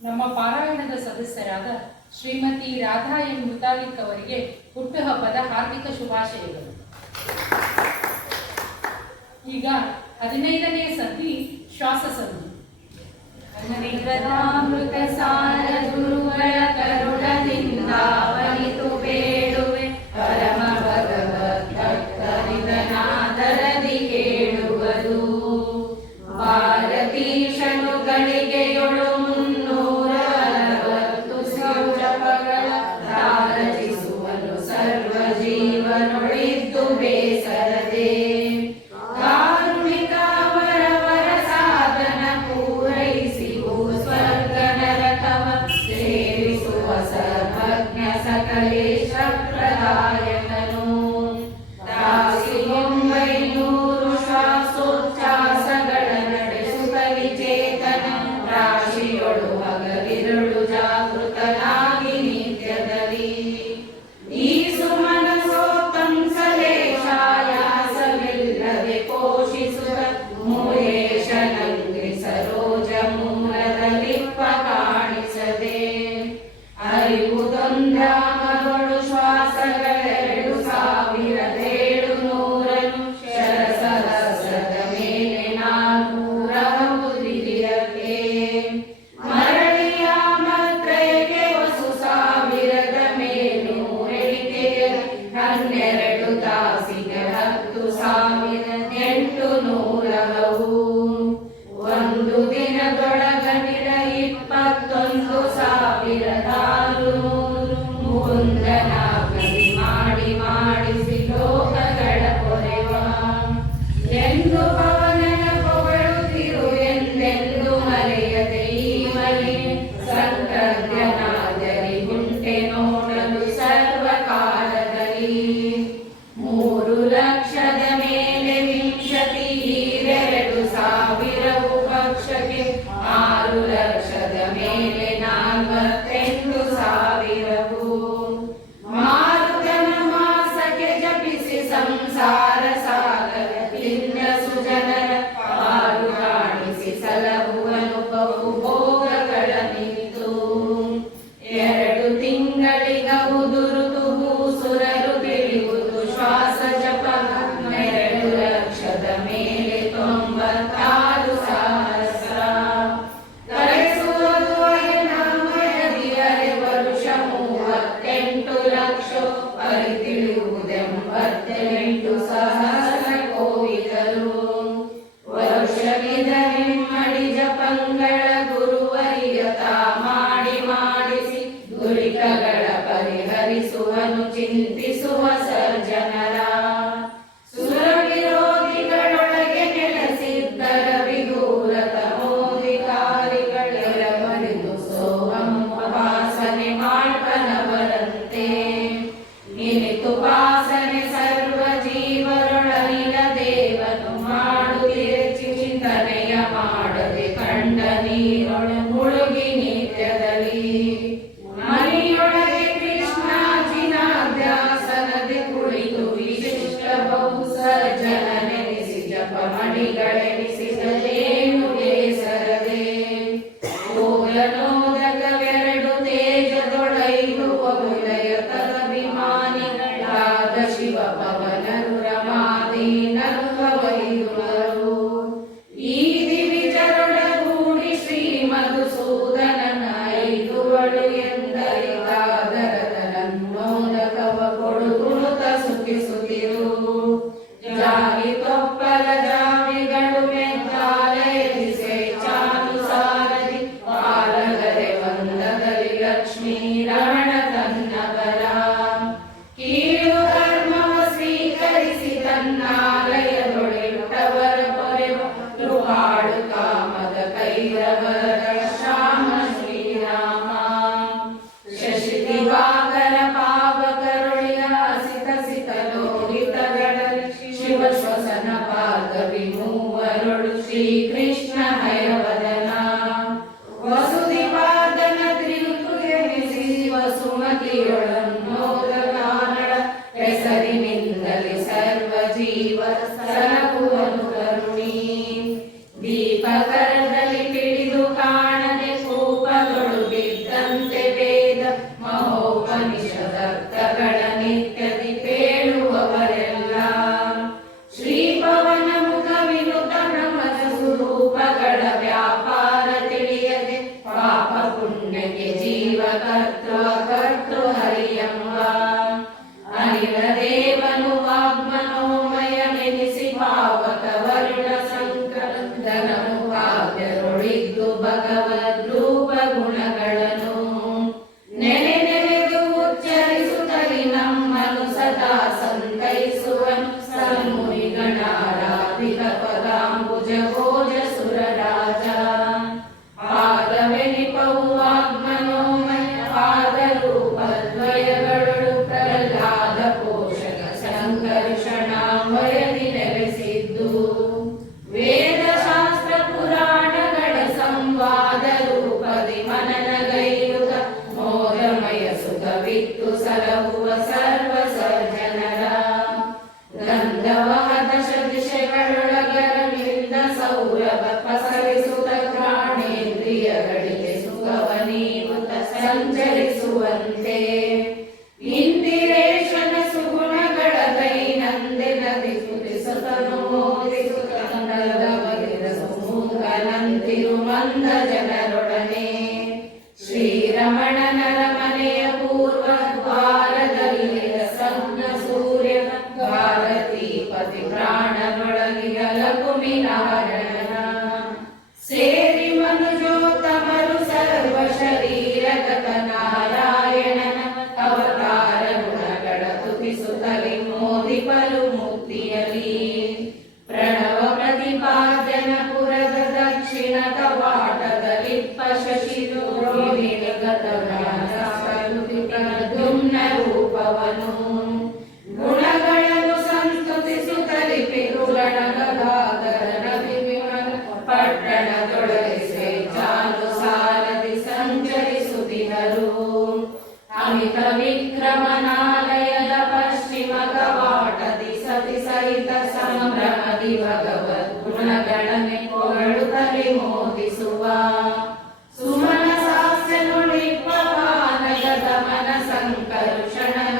ನಮ್ಮ ಪಾರಾಯಣದ ಸದಸ್ಯರಾದ ಶ್ರೀಮತಿ ರಾಧಾ ಎಂ ಮುತಾಲಿಕ್ ಅವರಿಗೆ ಹುಟ್ಟುಹಬ್ಬದ ಹಾರ್ದಿಕ ಶುಭಾಶಯಗಳು. ಈಗ 15ನೇ ಸಂಧಿ ಶ್ವಾಸ ಸಂಧಿ. ಅಮೃತ ಸಾರ ಗುರುಗಳ ಕರುಣದಿಂದ ಒಲಿತು ಬೇಡುವೆ, ಪರಮ ಭಗವದ್ಭಕ್ತರಿದನಾದರದಿ ಕೇಳುವುದು. ಭಾರತೀಶನು ಗಳಿಗೆಯೊಳು 360 ಜಪಗಳ ತಾರಜಿಸುವನು ಸರ್ವ ಜೀವನೊಳಿದ್ದು ಬೇಸರದೆ. ಸಕಲೇಶ ಪ್ರದಾಯಕನು ದಾಸಿ 900 ಶ್ವಾಸೋಚ್ಛ್ವಾಸಗಳ ನಡೆಸುತ್ತ ವಿಚೇತನ ರಾಶಿಯೊಳು ಹಗಲಿರುಳು ಜಾಗೃತನಾಗಿ ನಿತ್ಯದಲ್ಲಿ. ಈ ಸುಮನಸೋ ತಂಸಲೇಶಾಯಾಸವಿಲ್ಲದೆ ಪೋಷಿಸುವ ಮೂಲೇಶ ನಂಗ್ರಿ ಸರೋಜ ಮೂಲದಲ್ಲಿಪ್ಪ ಕಾಣಿಸದೆ. ಅರಿವುದೊಂದಾಮಗಳು ಶ್ವಾಸಗಳೆರಡು 1700 ಶರಸಹಸ್ರದ ಮೇಲೆ 400 ದಿರಿಯಕ್ಕೆ. ಮರಳಿಯ ಮಾತ್ರೆಗೆ ವಸು 1000ದ ಮೇಲೂ ಎಣಿಕೆಯ 12 ತಾಸಿಗೆ 10,800 ಒಂದು ದಿನದೊಳಗನಿಡ 21,600 ಮುಂದನಾಗಲಿ ಮಾಡಿ ಮಾಡಿಸಿ ಲೋಕಗಳ ಕೊರೆವ. ಎಂದು ಪವನನ ಹೊಗಳುತ್ತಿರು ಎಂದೆಂದು ಮರೆಯದೆ ಈ ಮನೆ ಸಂಕರ್ಯನಾದರಿ ಗುಂಟೆ ನೋಡಲು ಸರ್ವಕಾಲದಲ್ಲಿ. 3 ಲಕ್ಷದ ಮೇಲೆ ವಿಂಶತಿ 2,000 ಪಕ್ಷಕ್ಕೆ 6 ಲಕ್ಷದ ಮೇಲೆ 48,000 ಮಾರುತನ ಮಾಸಕ್ಕೆ ಜಪಿಸಿ ಸಂಸಾರ ಸಾಗರದಿಂದ ಸುಜನರ ಪಾಲು ಕಾಣಿಸಿ ಸಲಹುವನು ಬಹು ಭೋಗಗಳ ನಿಂತು. 2 ತಿಂಗಳಿಗ ಉದುರುದು ಭೂಸುರರು ತಿಳಿಯುವುದು ಶ್ವಾಸ ಜಪ 2 ಲಕ್ಷದ ಮೇಲೆ 96,000 ಕರೆಸುವುದು ಅಯನಾಮಯದಿ ಅರೆ ವರುಷ 38 ಲಕ್ಷ ಪರಿತಿಳುವುದೆಂಬತ್ತೆಂಟು ಕೋವಿದರು. ವರ್ಷವಿದರಿಮ್ಮಡಿ ಜಪಂಗಳ ಗುರುವರಿಯತ ಮಾಡಿ ಮಾಡಿಸಿ ದುರಿತಗಳ ಪರಿಹರಿಸುವನು ಚಿಂತಿಸುವ ಸರ್ಜನರ. ಸುರ ವಿರೋಧಿಗಳೊಳಗೆ ನೆಲೆಸಿದ್ದರ ವಿದೂರತ ಮೋದಿಕಾರಿಗಳೆಲ್ಲ ಬರಿದು ಸೋಮೋಪಾಸನೆ ಮಾಡ್ಪನವರಂತೆ. ನಿನಿತುಪಾಸನೆ ಸರ್ವ ಜೀವರೊಳಗಿನ ದೇವನು ಮಾಡುತ್ತಿರೆ ಚಿಂತನೆಯ ಮಾಡದೆ ಕಂಡ ನೀರೊಳ ಮುಳುಗಿ ನಿತ್ಯದಲ್ಲಿ. ಮನೆಯೊಳಗೆ ಕೃಷ್ಣಾಜಿನಾಧ್ಯಾಸನದೆ ಕುಳಿತು ವಿಶಿಷ್ಟ ಬಹು ಸರ್ಜನ ನೆನೆಸಿ ಜಪ ಮಣಿಗಳೆನಿಸಿದಲೇನು ಬೇಸರದೆ. ಓಲನೋದಕವೆರಡು ತೇಜದೊಳೈದು ಅಮುಲಯ ತದಭಿಮಾನಿಗಳಾದ ಬಂದ ಜನರೊಡನೆ. ಶ್ರೀರಮಣನರ ಮನೆಯ ಪೂರ್ವ ದ್ವಾರದಲ್ಲಿ ಸಂಗ ಸೂರ್ಯ ಭಾರತೀ ಪತಿ ಪ್ರಾಣನೊಳಗಿಯ ಲಕುಮಿನಾರಾಯಣ ಸೇರಿ ಮನುಜೋತ್ತಮರು ಸರ್ವ ಶರೀರಗತ ನಾರಾಯಣನ ಅವತಾರ ಗುಣಗಳ ತುತಿಸುತ್ತಲಿ ಮೋದಿಪಲು ಮುಕ್ತಿಯಲಿ. ಪ್ರಣವ ಪ್ರತಿಪಾದ್ಯನ ಪುರದ ದಕ್ಷಿಣ ಕವಾಟದಲ್ಲಿಪ್ಪ ಶಶಿ ಪ್ರದ್ಯುಮ್ನ ರೂಪವನು ಗುಣಗಳನ್ನು ಸಂಸ್ತುತಿಸುತ್ತಲಿ ಪಿತೃಗಣ ಗದಾಧರನ ವಿಮಲ ಪಟ್ಟಣದೊಳಗೆ ಸ್ವೇಚ್ಛಾನುಸಾರದಿ ಸಂಚರಿಸುತ್ತಿದ್ದರು. ಅಮಿತ ವಿಕ್ರಮನಾಲಯದ ಪಶ್ಚಿಮ ಕವಾಟದಿ ಸತಿ ಸಹಿತ ಸಂಭ್ರಮದಿ ಭಗವದ್ ಗುಣಗಳನ್ನೇ ಹೊಗಳುತ್ತಲೇ ಮೋದಿಸುವ. ಸುಮನ ಸಾಸ್ಯ ನುಡಿಪ್ಪ ಪಾನಗದ ಮನ ಸಂಕರುಷಣನ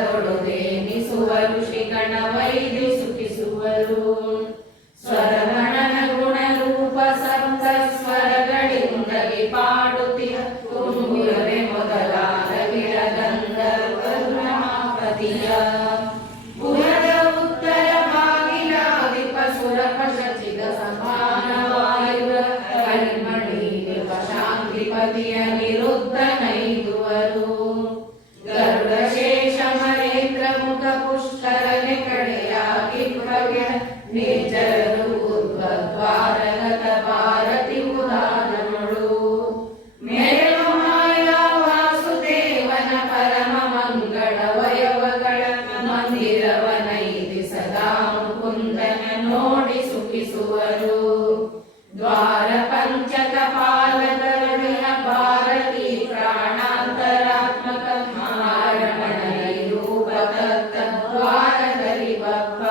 ನಿಜಮಲದೊಡುದೇನಿಸುವ ಋಷಿಗಣ ವೈದ್ಯ ಸುಖಿಸುವರು. ಸ್ವರಗಣನ ಗುಣರೂಪ ಸಪ್ತ ಸ್ವರಗಳಿಂದಲೇ ಪಾಡುತ್ತಿಯ ತುಂಬಿರವೆ ಮೊದಲಾದ ಗಿಡಗಂಧರ್ವರು ಮಹಾಪತಿಯ. ಪುರದ ಉತ್ತರ ಬಾಗಿಲಾದಿಪ ಸುರಪಶಚಿಗ ಸಮಾನವಾಯುವ ಕಣ್ಮಣಿ ಶಾಂತಿಪತಿಯ ನಿರುದ್ಧನೈದುವರು. ಗರುಡ ಶೇಷ ಮರೇಂದ್ರ ಮುಖ ಪುಷ್ಕರನೆ ಕಡೆಯಾಗಿ ನಿರ್ಜರರು ಊರ್ಧ್ವದ್ವಾರಗತ ಭಾರತಿ ಪುರಾಣಗಳು. ಮೇರು ಮಾಯಾ ವಾಸುದೇವನ ಪರಮ ಮಂಗಳ ವಯವಗಳ ಮಂದಿರವನೈದಿ ಸದಾ ಮುಕುಂದನ ನೋಡಿ ಸುಖಿಸುವರು. ದ್ವಾರ ಪಂಚಕ ಪಾಲಕರಣಿಯ ಭಾರತಿ ಪ್ರಾಣಾಂತರಾತ್ಮಕ ಮಾರಮಣೈ ರೂಪ ತತ್ತ ದ್ವಾರದಲ್ಲಿ ಬಪ್ಪ.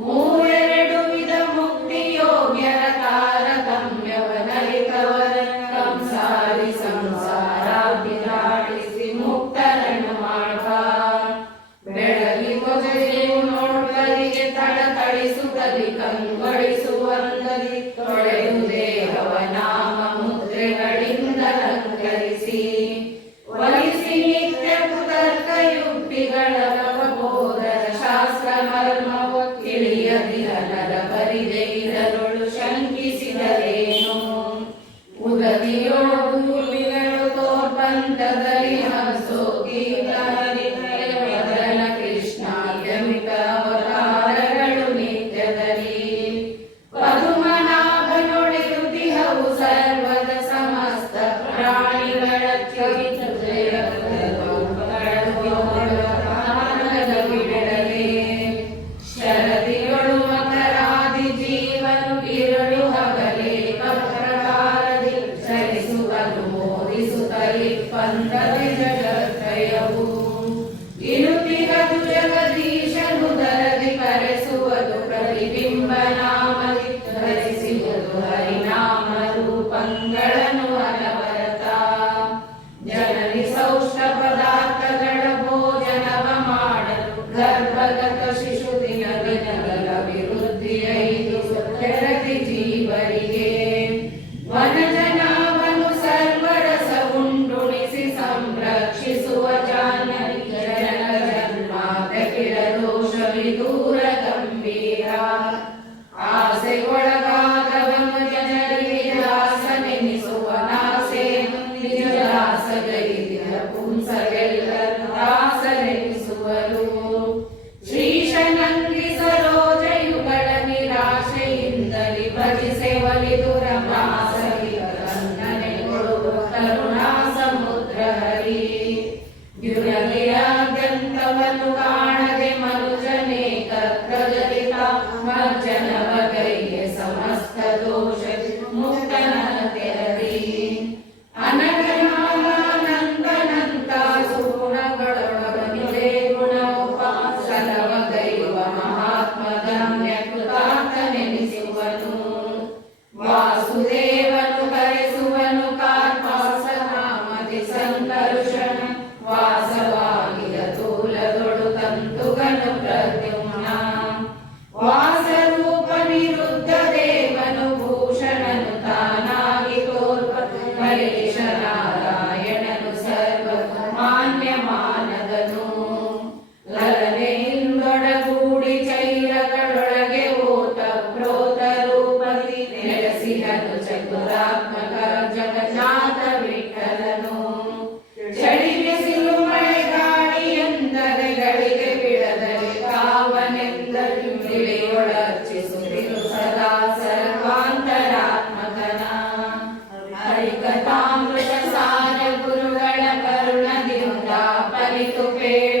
ಮೂರೆರಡು ವಿಧ ಮುಕ್ತಿ ಯೋಗ್ಯರ ತಾರತಮ್ಯವನರಿತವರ ಕಂಸಾರಿ ಸಂಸಾರಾಭಿಲಾಡಿಸಿ ಮುಕ್ತರನ್ನು ಮಾಡ್ಬ. ಬೆಳಗಿ ಕೊಜೆಯು ನೋಡ್ವರಿಗೆ ತಳತಳಿಸುತ್ತಲಿ ಕಂಗೊಳಿಸುವಂದಲಿ ತೊಳೆದು ದೇಹವ ನಾಮ ಮುದ್ರೆಗಳಿಂದ ಅಲಂಕರಿಸಿ. ಒಲಿಸಿ ನಿತ್ಯ ಕುತರ್ಕ ಯುಕ್ತಿಗಳ ಬೋಧನ ಶಾಸ್ತ್ರ ಮರ್ಮವ ತಿಳಿಯದಿರನರ ಬರಿದೆ ಇರಲೊಳು ಶಂಕಿಸಿದರೇನು. ಉದತಿಯೋಡುಗಳು ತೋರ್ಪಂಥದಲ್ಲಿ ಹಂಸೋಗೀತನ ಕೃಷ್ಣಾಯಮಿತ ಅವತಾರಗಳು ನಿತ್ಯದಲ್ಲಿ. ಪದುಮನಾಭನೊಡೆಯುತಿಹವು ಸರ್ವದ ಸಮಸ್ತ ಪ್ರಾಣಿಗಳ ಬಿಡಲೇ. ಶರದಿಗಳು ಮಕರಾದಿ ಜೀವನು ಇರಳು ಹಗಲೇ ಪ್ರಕಾರದಿ ಚಲಿಸುವುದು ಮೋದಿಸುತ್ತಲಿ ಪಂಥದಿ ಜಗತ್ರಯವು. ಇರುತ್ತಿರದು ಜಗದೀಶನು ದರದಿ ಕರೆಸುವುದು ಪ್ರತಿಬಿಂಬ ನಾಮದಿ ಧರಿಸುವುದು ಹರಿನಾಮ ರೂಪಂಗಳನ್ನು ಅನವರತ. ಜನನಿ ಸೌಷ್ಠ ಪದಾರ್ಥಗಳ ಭೋಜನವ ಮಾಡಲು ಗರ್ಭಗತ ಶಿಶು ದಿನಗಳ ವಿರುದ್ಧಿಯೈದು ಜಗತಿ ಜೀವರಿಗೆ. ವನಜನಾವನು ಸರ್ವರಸ ಉಂಡುಣಿಸಿ ಸಂರಕ್ಷಿಸುವ ಜಾಹ್ನವಿ ಜನ ಜನ್ಮಾದ ಕಿರದೋಷ ವಿದೂರ ಗಂಭೀರ. ಆಸೆಗೊಳಗಾದವನು ಜನರಿಗೆ ದಾಸನೆನಿಸುವ ನಾಸೆ ನಿಜ ದಾಸಗೈದಿನ ಪುಂಸಗೆಲ್ಲರೂ ದಾಸನೆನಿಸುವರು. ಶ್ರೀಶನಂದಿ ಸರೋಜಯುಗಳ ನಿರಾಶೆಯಿಂದಲಿ ಭಜಿಸೆ ಒಲಿದು ರಮಾಸಹಿತರನ್ನನೆ ಕೊಡುವ ಕರುಣಾ ಸಮುದ್ರ ಹರಿ. ಯುರಲಿಯಾದ್ಯಂತವನ್ನು ಕಾಣದೆ ಮನುಜನೇಕ ಪ್ರಗತಿತ ಮಜ್ಜನವ ಗೈಯ ಸಮಸ್ತ ದೋಷ ಮುಕ್ತನ ತೆರದಿ. ಅನಗನಾನಂದನಂತ ಸುಗುಣಗಳೊಳಗನಿದೆ ಗುಣೋಪಾಸನವ ಗೈವ ಮಹಾತ್ಮಗಮ್ಯ ಕೃತಾರ್ಥನೆನಿಸುವನು. ವಾಸುದೇವನು ಕರೆಸುವನು ಕಾರ್ಪಾಸನಾಮದಿ ಸಂಕರುಷಣ ವಾಸವಾಗಿಯ ತೂಲದೊಡು ತಂತುಗನು ಪ್ರದ್ಯುಮ್ನ. ವಾಸರೂಪ ನಿರುದ್ಧ ದೇವನು ಭೂಷಣ ಅರಿತು ಕೇಳು